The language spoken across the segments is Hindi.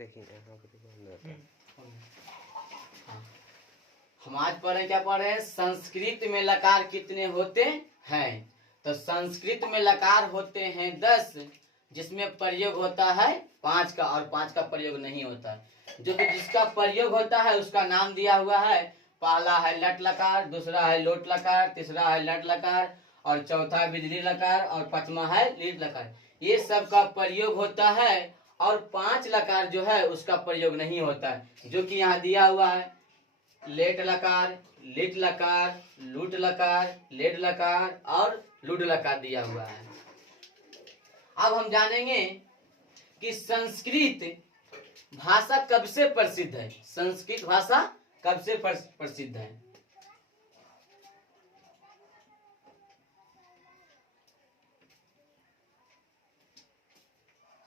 देखिए यहाँ पे देखिए अंदर था। हाँ, हम आज पढ़ रहे क्या पढ़ रहे हैं? संस्कृत में लकार कितने होते हैं? तो संस्कृत में लकार होते हैं 10, जिसमें प्रयोग होता है 5 का, और 5 का प्रयोग नहीं होता है। जो कि जिसका प्रयोग होता है उसका नाम दिया हुआ है। पहला है लट लकार, दूसरा है लोट लकार, तीसरा है लट लकार, और चौथा बिजली लकार, और पांचवा है लीट लकार। ये सब का प्रयोग होता है, और 5 लकार जो है उसका प्रयोग नहीं होता है, जो कि यहाँ दिया हुआ है। लेट लकार, लिट लकार, लूट लकार, लेड लकार और लूड लकार दिया हुआ है। अब हम जानेंगे कि संस्कृत भाषा कब से प्रसिद्ध है। संस्कृत भाषा कब से प्रसिद्ध है?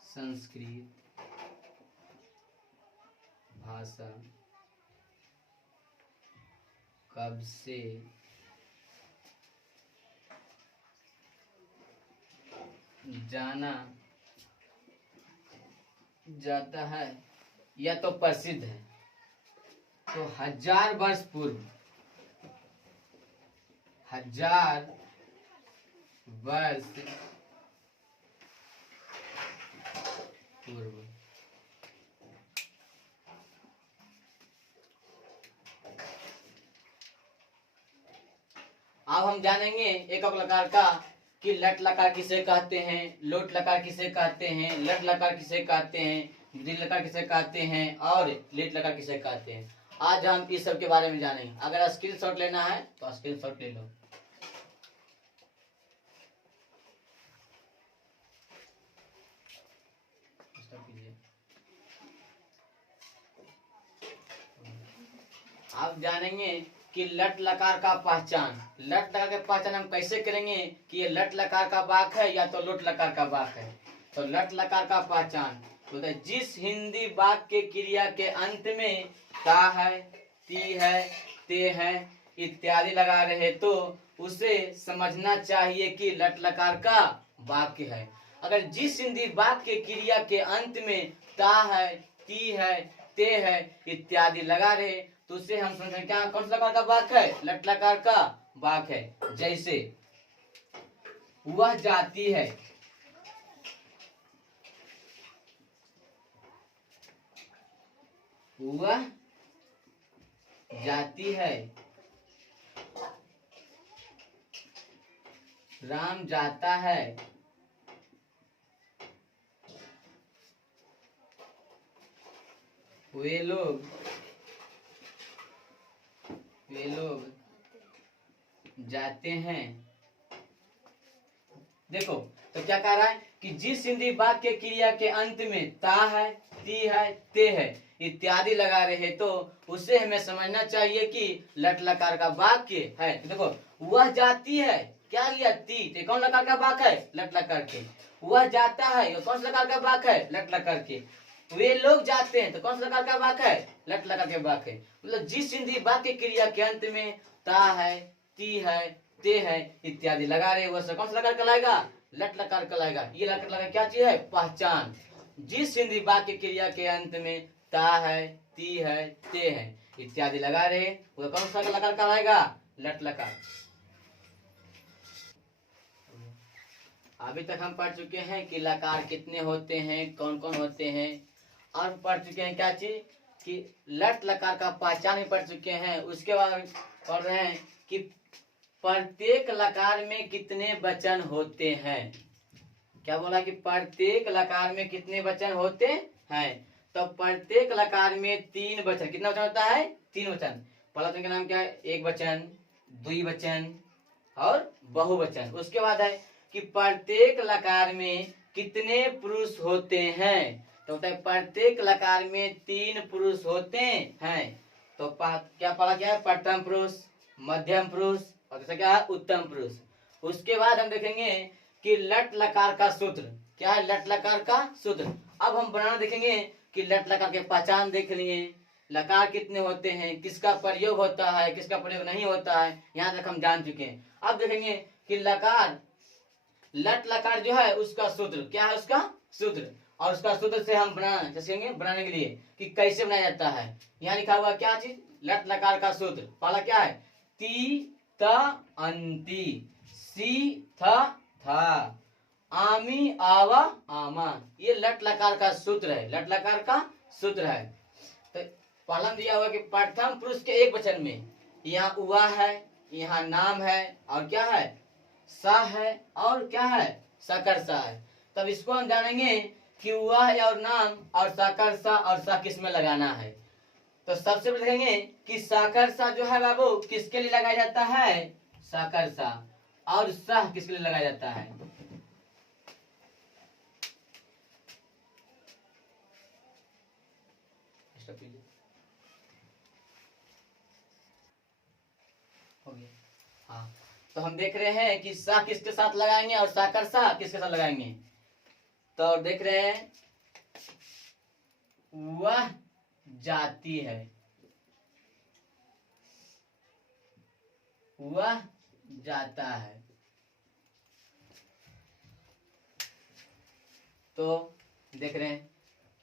संस्कृत भाषा कब से जाना जाता है या तो प्रसिद्ध है? तो 1000 वर्ष पूर्व, 1000 वर्ष पूर्व अब हम जानेंगे एक लकार का कि लट लकार किसे कहते हैं, लोट लकार किसे कहते हैं, लट लकार किसे कहते हैं, दीर्घ लकार किसे कहते हैं, और लेट लकार किसे कहते हैं। आज हम इस सब के बारे में जानेंगे। अगर स्क्रीनशॉट लेना है तो स्क्रीनशॉट ले लो। आप जानेंगे कि लट लकार का पहचान। लट लकार की पहचान हम कैसे करेंगे कि ये लट लकार का वाक है या तो लोट लकार का वाक है। तो लट लकार का पहचान बोलते हैं जिस हिंदी वाक्य के क्रिया के अंत में ता है, ती है, ते है इत्यादि लगा रहे तो उसे समझना चाहिए कि लट लकार का वाक्य है। अगर जिस हिंदी वाक्य के क्रिया के अंत में ता है, ती है, ते है इत्यादि लगा रहे तो उसे हम समझें क्या, कौन सा लकार का वाक्य है? लट लकार का वाक्य है। जैसे वह जाती है, वह जाती है, राम जाता है, वे लोग जाते हैं। देखो तो क्या कह रहा है कि जिस हिंदी वाक्य क्रिया के अंत में ता है, ती है, ते है इत्यादि लगा रहे तो उसे हमें समझना चाहिए कि लट लकार का वाक्य है। तो देखो वह जाती है, क्या लिया? ती, तो कौन लकार का वाक्य है? लट लकार के। वह जाता है, ये कौन सा लकार का वाक्य है? लट लकार के। वे लोग जाते हैं तो कौन सा लकार का वाक्य है? लट लकार के वाक्य है। मतलब जिस हिंदी वाक्य क्रिया के अंत में ता है, ती है, ते है इत्यादि लगा रहे वह कौन सा लकार कहलाएगा? लट लकार कहलाएगा। ये लट लकार क्या चीज है? पहचान। जिस हिंदी वाक्य क्रिया के अंत में ता है, ती है, ते है इत्यादि लगा रहे वह कौन सा लकार कहलाएगा? लट लकार। अभी तक हम पढ़ चुके हैं कि लकार कितने होते हैं, कौन कौन होते हैं, और पढ़ चुके हैं क्या चीज कि लट लकार का पहचान भी पढ़ चुके हैं। उसके बाद पढ़ रहे हैं कि प्रत्येक लकार में कितने वचन होते हैं। क्या बोला कि प्रत्येक लकार में कितने वचन होते हैं? तो प्रत्येक लकार में 3 वचन। कितना वचन होता है? 3 वचन। पहला वचन का नाम क्या है? एक वचन, द्विवचन और बहुवचन। उसके बाद है कि प्रत्येक लकार में कितने पुरुष होते हैं। तो होता है प्रत्येक लकार में 3 पुरुष होते हैं। तो क्या पढ़ा क्या है? प्रथम पुरुष, मध्यम पुरुष और दूसरा क्या है? उत्तम पुरुष। उसके बाद हम देखेंगे कि लट लकार का सूत्र। क्या है लट लकार का सूत्र? अब हम बनाना देखेंगे कि लट लकार के पहचान देख लिए, लकार कितने होते हैं, किसका प्रयोग होता है, किसका प्रयोग नहीं होता है, यहाँ तक हम जान चुके हैं। अब देखेंगे कि लकार, लट लकार जो है उसका सूत्र क्या है? उसका सूत्र। और उसका सूत्र से हम बनाने के लिए कि कैसे बनाया जाता है। यहाँ लिखा हुआ क्या चीज, लट लकार का सूत्र। पहला क्या है, ती त अंति, सी थ था, आमी आवा आमा, ये लट लकार का सूत्र है, लट लकार का सूत्र है। तो पहला दिया हुआ कि प्रथम पुरुष के एक वचन में यहाँ उआ है, यहाँ नाम है, और क्या है, सा है, और क्या है, साकर सा है। तब इसको हम जानेंगे कि उआ है और नाम और साकर सा और सा किस में लगाना है। तो सबसे पहले देखेंगे कि साकर सा जो है बाबू किसके लिए लगाया जाता है, साकर सा, और सा किसके लिए लगाया जाता है। हो गया, हाँ। तो हम देख रहे हैं कि सा किसके साथ लगाएंगे और साकर सा किसके साथ लगाएंगे। तो देख रहे हैं वह जाती है, वह जाता है। तो देख रहे हैं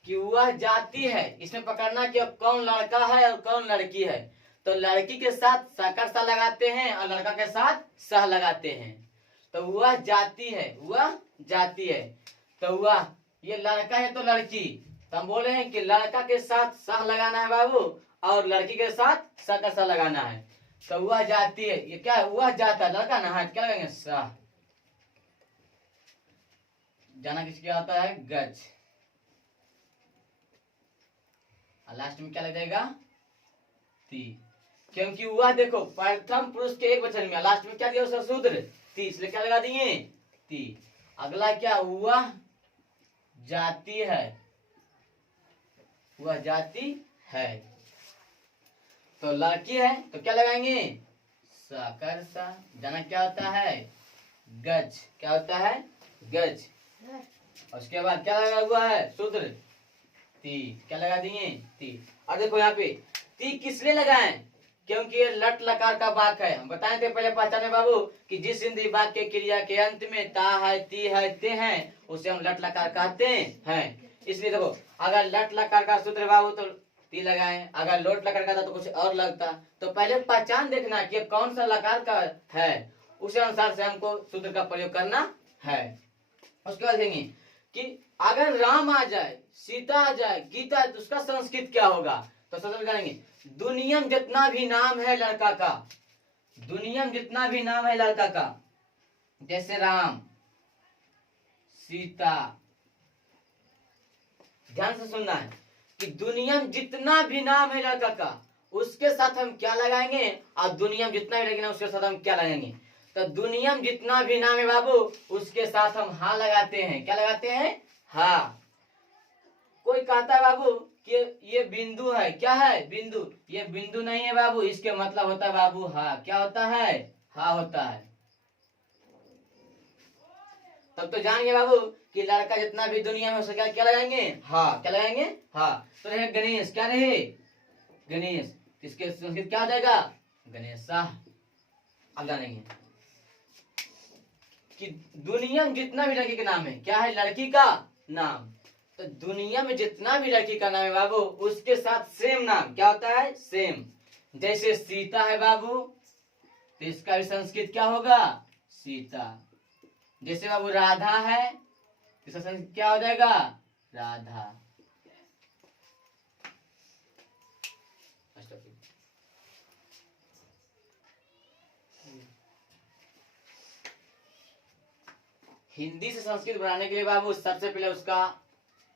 कि वह जाती है, इसमें पकड़ना कि कौन लड़का है और कौन लड़की है। तो लड़की के साथ साकर सा लगाते हैं और लड़का के साथ सह लगाते हैं। तो वह जाती है, वह जाती है। तो वह, ये लड़का है तो लड़की, तो हम बोले हैं कि लड़का के साथ सह लगाना है बाबू और लड़की के साथ साकर सा लगाना है। तो वह जाती है, ये क्या है, वह जाता है, लड़का ना है, क्या लगाएंगे, सह। जाना किसके आता है, गज। लास्ट में क्या लग जाएगा, ती, क्योंकि वह देखो प्रथम पुरुष के एक वचन में लास्ट में क्या दिया उसका सूत्र, ती, इसलिए क्या लगा दिए, ती। अगला क्या, वह जाती है, वह जाती है। तो लड़की है तो क्या लगाएंगे, साकर सा। जाना क्या होता है, गज, क्या होता है, गज। उसके बाद क्या लगा हुआ है, सूत्र, ती, क्या लगा दिए, ती। और देखो यहाँ पे ती किस लिए लगाएं, क्योंकि ये लट लकार का वाक्य है। हम बताए थे पहले पहचाने बाबू कि जिस हिंदी वाक्य के क्रिया के अंत में ता है, ती है, ते हैं, उसे हम लट लकार कहते हैं। इसलिए देखो अगर लट लकार का सूत्र बाबू तो ती लगाएं, अगर लोट लकार का था तो कुछ और लगता। तो पहले पहचान देखना कि कौन सा लकार का है, उसी अनुसार से हमको सूत्र का प्रयोग करना है। उसके बाद देखेंगे कि अगर राम आ जाए, सीता आ जाए, गीता है, तो उसका संस्कृत क्या होगा। तो सबसे जानेंगे दुनिया में जितना भी नाम है लड़का का, दुनिया में जितना भी नाम है लड़का का, जैसे राम, सीता, ध्यान से सुनना है कि दुनिया में जितना भी नाम है लड़का का उसके साथ हम क्या लगाएंगे, और दुनिया में जितना भी लगेगा उसके साथ हम क्या लगाएंगे। तो दुनिया में जितना भी नाम है बाबू उसके साथ हम हा लगाते हैं। क्या लगाते हैं, हा। कोई कहता है बाबू कि ये बिंदु है, क्या है, बिंदु। ये बिंदु नहीं है बाबू, इसके मतलब होता है बाबू हा। क्या होता है, हा होता है। तब तो जान गए बाबू कि लड़का जितना भी दुनिया में उसका क्या लगाएंगे, हा। क्या लगाएंगे, हा। तो रहे गणेश, क्या रहे, गणेश। इसके संस्कृत क्या हो जाएगा, गणेशा। अब जानेंगे कि दुनिया में जितना भी लड़की का नाम है, क्या है, लड़की का नाम। तो दुनिया में जितना भी लड़की का नाम है बाबू उसके साथ सेम नाम क्या होता है, सेम। जैसे सीता है बाबू तो इसका भी संस्कृत क्या होगा, सीता। जैसे बाबू राधा है इसका संस्कृत क्या हो जाएगा, राधा। हिंदी से संस्कृत बनाने के लिए बाबू सबसे पहले उसका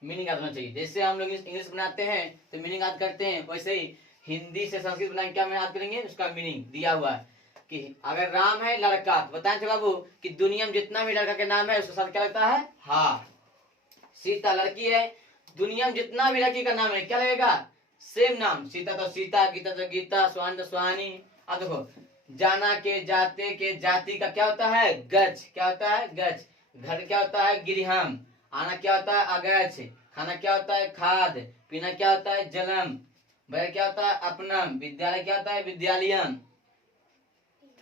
मीनिंग याद होना चाहिए। जैसे हम लोग इंग्लिश बनाते हैं तो मीनिंग याद करते हैं, वैसे ही हिंदी से संस्कृत बनाने क्या याद करेंगे, उसका मीनिंग दिया हुआ है। कि अगर राम है लड़का, तो बताए थे बाबू कि दुनिया में जितना भी लड़का के नाम है उसके साथ क्या लगता है, हा। सीता लड़की है, दुनिया में जितना भी लड़की का नाम है क्या लगेगा, सेम नाम। सीता तो सीता, गीता तो गीता, सुहानी तो सुहानी। अब देखो जाना के, जाते के, जाति का क्या होता है, गज। क्या होता है, गज। घर क्या होता है, गिरहम। आना क्या होता है, अगछ। खाना क्या होता है, खाद। पीना क्या होता है, जलम। बैर क्या होता है, अपनम। विद्यालय क्या होता है, विद्यालयम।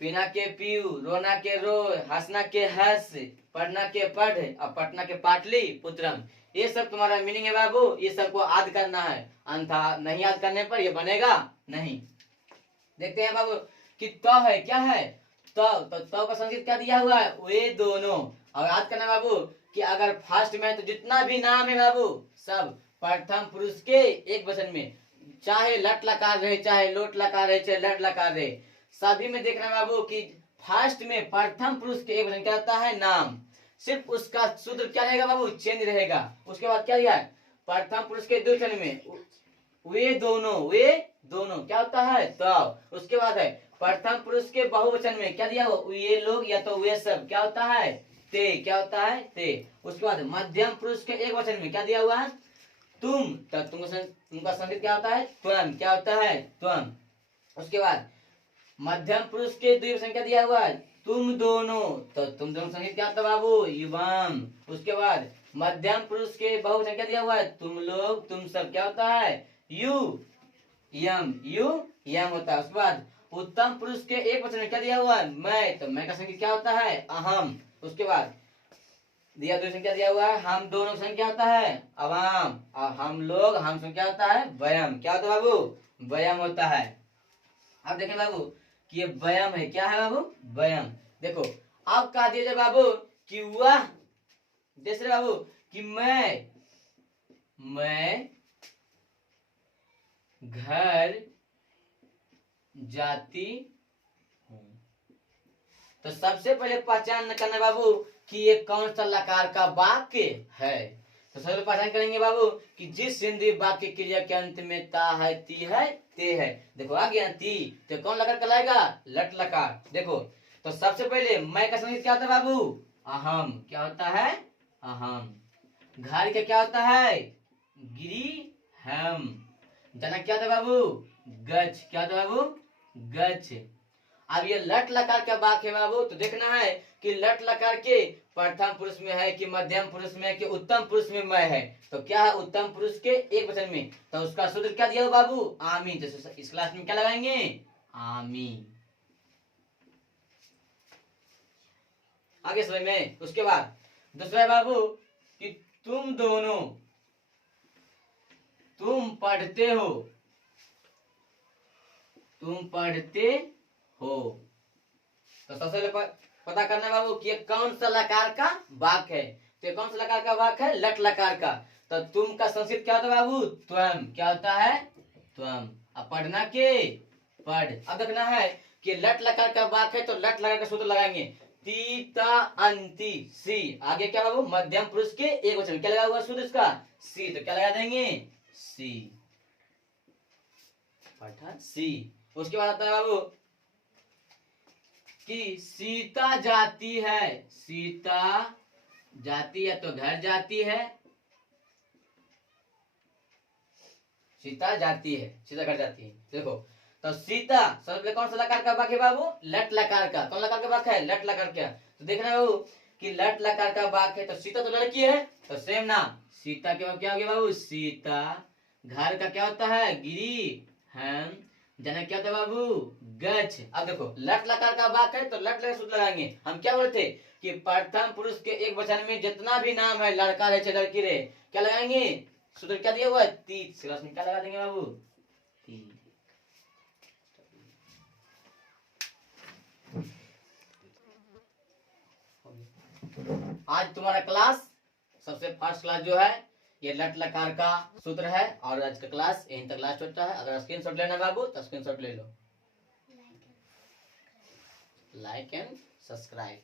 पीना के पीऊ, रोना के रो, हंसना के हंस, पढ़ना के पढ़ और पटना के पाटली पुत्रम। ये सब तुम्हारा मीनिंग है बाबू, ये सबको याद करना है, अन्यथा नहीं याद करने पर ये बनेगा नहीं। देखते हैं बाबू कि त है, क्या है त का संस्कृत क्या दिया हुआ है, वे दोनों। और याद करना बाबू कि अगर फर्स्ट में है तो जितना भी नाम है बाबू सब प्रथम पुरुष के एक वचन में, चाहे लट लकार रहे, चाहे लोट लकार रहे, चाहे लट लकार रहे, सभी में देखना बाबू कि फर्स्ट में प्रथम पुरुष के एक वचन क्या होता है, नाम। सिर्फ उसका सूत्र क्या रहेगा बाबू, चेंज रहेगा। उसके बाद क्या दिया है, प्रथम पुरुष के द्विवचन में वे दोनों क्या होता है, तो उसके बाद है प्रथम पुरुष के बहुवचन में क्या दिया हो, ये लोग या तो वे सब क्या होता है, ते, क्या होता है, ते। उसके बाद मध्यम पुरुष के एक वचन में क्या दिया हुआ है, तुम, तो तुमका संकेत क्या होता है, त्वम, क्या होता है, त्वम। उसके बाद मध्यम पुरुष के द्विवचन क्या दिया हुआ है, तुम दोनों, तो तुम दोनों संकेत क्या होता है बाबू, युवाम। उसके बाद मध्यम पुरुष के बहुवचन क्या दिया हुआ है, तुम लोग, तुम सब, क्या होता है, यू यम होता है। उसके बाद उत्तम पुरुष के एक वचन में क्या दिया हुआ है, मैं, तो मैं का संकेत क्या होता है, अहम। उसके बाद दिया द्विवचन क्या दिया हुआ है, हम दोनों का संकेत क्या होता है, अवाम। और हम लोग, हम संकेत क्या होता है, वयम, क्या होता है बाबू, वयम होता है। अब देखें बाबू कि ये वयम है, क्या है बाबू, वयम। देखो अब कहा दिया जाए बाबू कि वह, जैसे बाबू कि मैं घर जाती हूँ, तो सबसे पहले पहचान करना बाबू कि ये कौन सा लकार का वाक्य है। तो सबसे पहचान करेंगे बाबू कि जिस हिंदी वाक्य क्रिया के अंत में ता है, ती है, ते है। देखो आ गया ती, तो कौन लकार कहलाएगा, लट लकार। देखो तो सबसे पहले मैं का संकेत क्या होता है बाबू, अहम, क्या होता है, अहम। घर का क्या होता है, गिरी हम। जनक क्या था बाबू, गच, क्या था बाबू, गच। अब ये लट लकार का वाक्य है बाबू, तो देखना है कि लट लकार के प्रथम पुरुष में है कि मध्यम पुरुष में है कि उत्तम पुरुष में मैं है। तो क्या है, उत्तम पुरुष के एक वचन में, तो उसका सूत्र क्या दिया बाबू, आमी। जैसे इस क्लास में क्या लगाएंगे, आमी। आगे समझ में। उसके बाद दूसरा है बाबू कि तुम दोनों, तुम पढ़ते हो, तुम पढ़ते हो। तो सबसे पहले पता करना बाबू कि ये कौन सा लकार का वाक्य है। तो ये कौन सा लकार का वाक्य है, लट लकार का। तो तुम का संस्कृत क्या होता है बाबू, त्वम, क्या होता है, त्वम। अब पढ़ना के पढ़। अब देखना है कि लट लकार का वाक्य है, तो लट लकार का सूत्र लगाएंगे, तीता अंति सी। आगे क्या बाबू, मध्यम पुरुष के एक वचन, क्या लगा हुआ सूत्र इसका, सी। तो क्या लगा देंगे, सी, पठा सी। उसके बाद आता है बाबू कि सीता जाती है, सीता जाती है तो घर जाती है, सीता जाती है, सीता घर जाती है। देखो तो सीता सबसे कौन सा लकार का वाक्य बाबू, लट लकार का। कौन लकार का वाक्य है, लट लकार का। तो देखना बाबू कि लट लकार का वाक्य है, तो सीता तो लड़की है, तो सेम नाम सीता के क्या हो गया बाबू, सीता। घर का क्या होता है, गिरी हम। जनक क्या होता है बाबू, गच। अब देखो लट लकार का वाक्य है, तो लट लकार सूत्र लगाएंगे। हम क्या बोले थे कि प्रथम पुरुष के एक वचन में जितना भी नाम है, लड़का रहे चाहे लड़की रहे, क्या लगाएंगे, सूत्र क्या दिया हुआ है, ती। क्या लगा देंगे बाबू, ती। आज तुम्हारा क्लास सबसे फर्स्ट क्लास जो है ये लट लकार का सूत्र है। और आज का क्लास यहीं तक लास्ट होता है। अगर स्क्रीनशॉट लेना बाबू तो स्क्रीनशॉट ले लो। Like and subscribe.